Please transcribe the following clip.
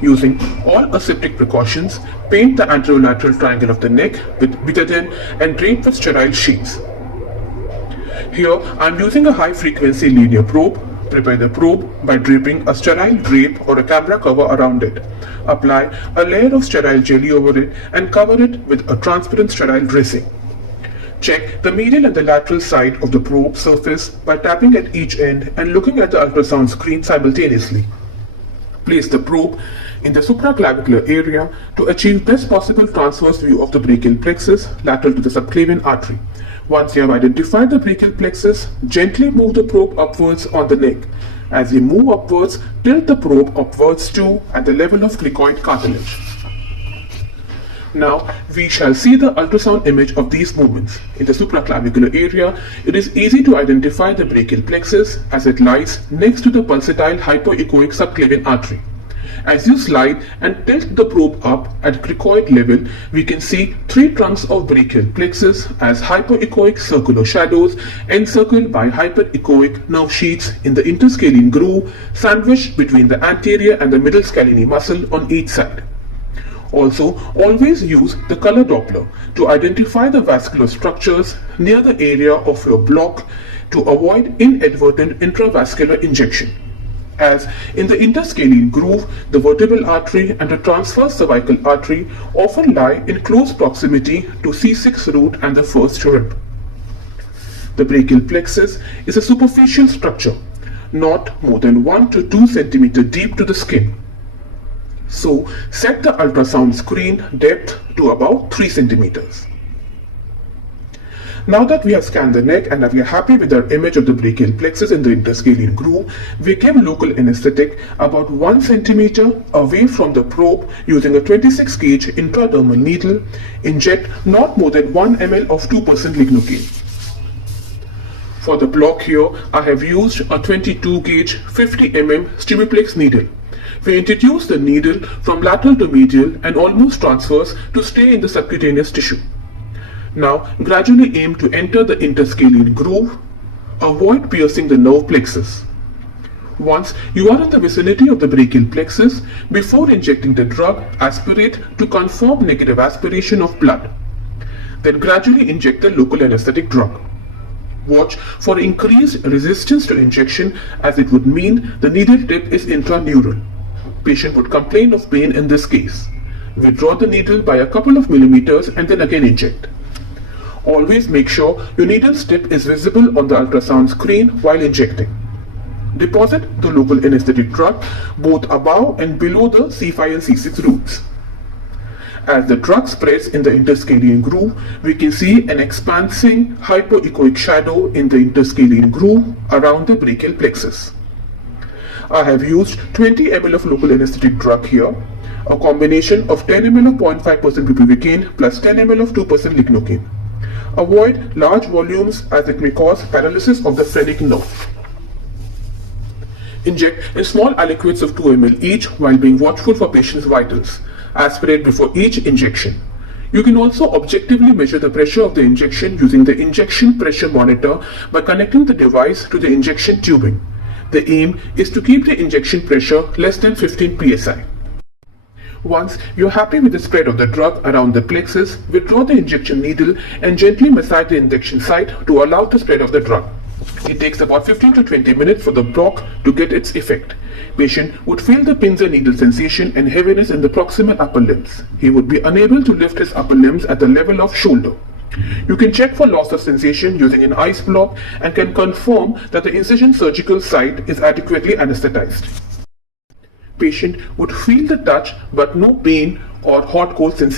Using all aseptic precautions, paint the anterolateral triangle of the neck with betadine and drape with sterile sheets. Here, I am using a high-frequency linear probe. Prepare the probe by draping a sterile drape or a camera cover around it. Apply a layer of sterile jelly over it and cover it with a transparent sterile dressing. Check the medial and the lateral side of the probe surface by tapping at each end and looking at the ultrasound screen simultaneously. Place the probe in the supraclavicular area to achieve best possible transverse view of the brachial plexus lateral to the subclavian artery. Once you have identified the brachial plexus, gently move the probe upwards on the neck. As you move upwards, tilt the probe upwards too at the level of cricoid cartilage. Now, we shall see the ultrasound image of these movements. In the supraclavicular area, it is easy to identify the brachial plexus as it lies next to the pulsatile hypoechoic subclavian artery. As you slide and tilt the probe up at cricoid level, we can see three trunks of brachial plexus as hypoechoic circular shadows encircled by hyperechoic nerve sheaths in the interscalene groove sandwiched between the anterior and the middle scalene muscle on each side. Also, always use the color Doppler to identify the vascular structures near the area of your block to avoid inadvertent intravascular injection. As in the interscalene groove, the vertebral artery and the transverse cervical artery often lie in close proximity to C6 root and the first rib. The brachial plexus is a superficial structure, not more than 1 to 2 cm deep to the skin. So, set the ultrasound screen depth to about 3 cm. Now that we have scanned the neck and that we are happy with our image of the brachial plexus in the interscalene groove, we give local anesthetic about 1 cm away from the probe using a 26 gauge intradermal needle. Inject not more than 1 ml of 2% lignocaine. For the block here, I have used a 22 gauge 50 mm Stimuplex needle. We introduce the needle from lateral to medial and almost transverse to stay in the subcutaneous tissue. Now, gradually aim to enter the interscalene groove. Avoid piercing the nerve plexus. Once you are in the vicinity of the brachial plexus, before injecting the drug, aspirate to confirm negative aspiration of blood. Then gradually inject the local anesthetic drug. Watch for increased resistance to injection, as it would mean the needle tip is intraneural. Patient would complain of pain in this case. Withdraw the needle by a couple of millimeters and then again inject. Always make sure your needle's tip is visible on the ultrasound screen while injecting. Deposit the local anesthetic drug both above and below the C5 and C6 roots. As the drug spreads in the interscalene groove, we can see an expansing hypoechoic shadow in the interscalene groove around the brachial plexus. I have used 20 ml of local anesthetic drug here, a combination of 10 ml of 0.5% bupivacaine plus 10 ml of 2% lignocaine. Avoid large volumes as it may cause paralysis of the phrenic nerve. Inject in small aliquots of 2 ml each while being watchful for patient's vitals. Aspirate before each injection. You can also objectively measure the pressure of the injection using the injection pressure monitor by connecting the device to the injection tubing. The aim is to keep the injection pressure less than 15 psi. Once you're happy with the spread of the drug around the plexus, withdraw the injection needle and gently massage the injection site to allow the spread of the drug. It takes about 15 to 20 minutes for the block to get its effect. Patient would feel the pins and needle sensation and heaviness in the proximal upper limbs. He would be unable to lift his upper limbs at the level of shoulder. You can check for loss of sensation using an ice block and can confirm that the incision surgical site is adequately anesthetized. Patient would feel the touch but no pain or hot-cold sensation.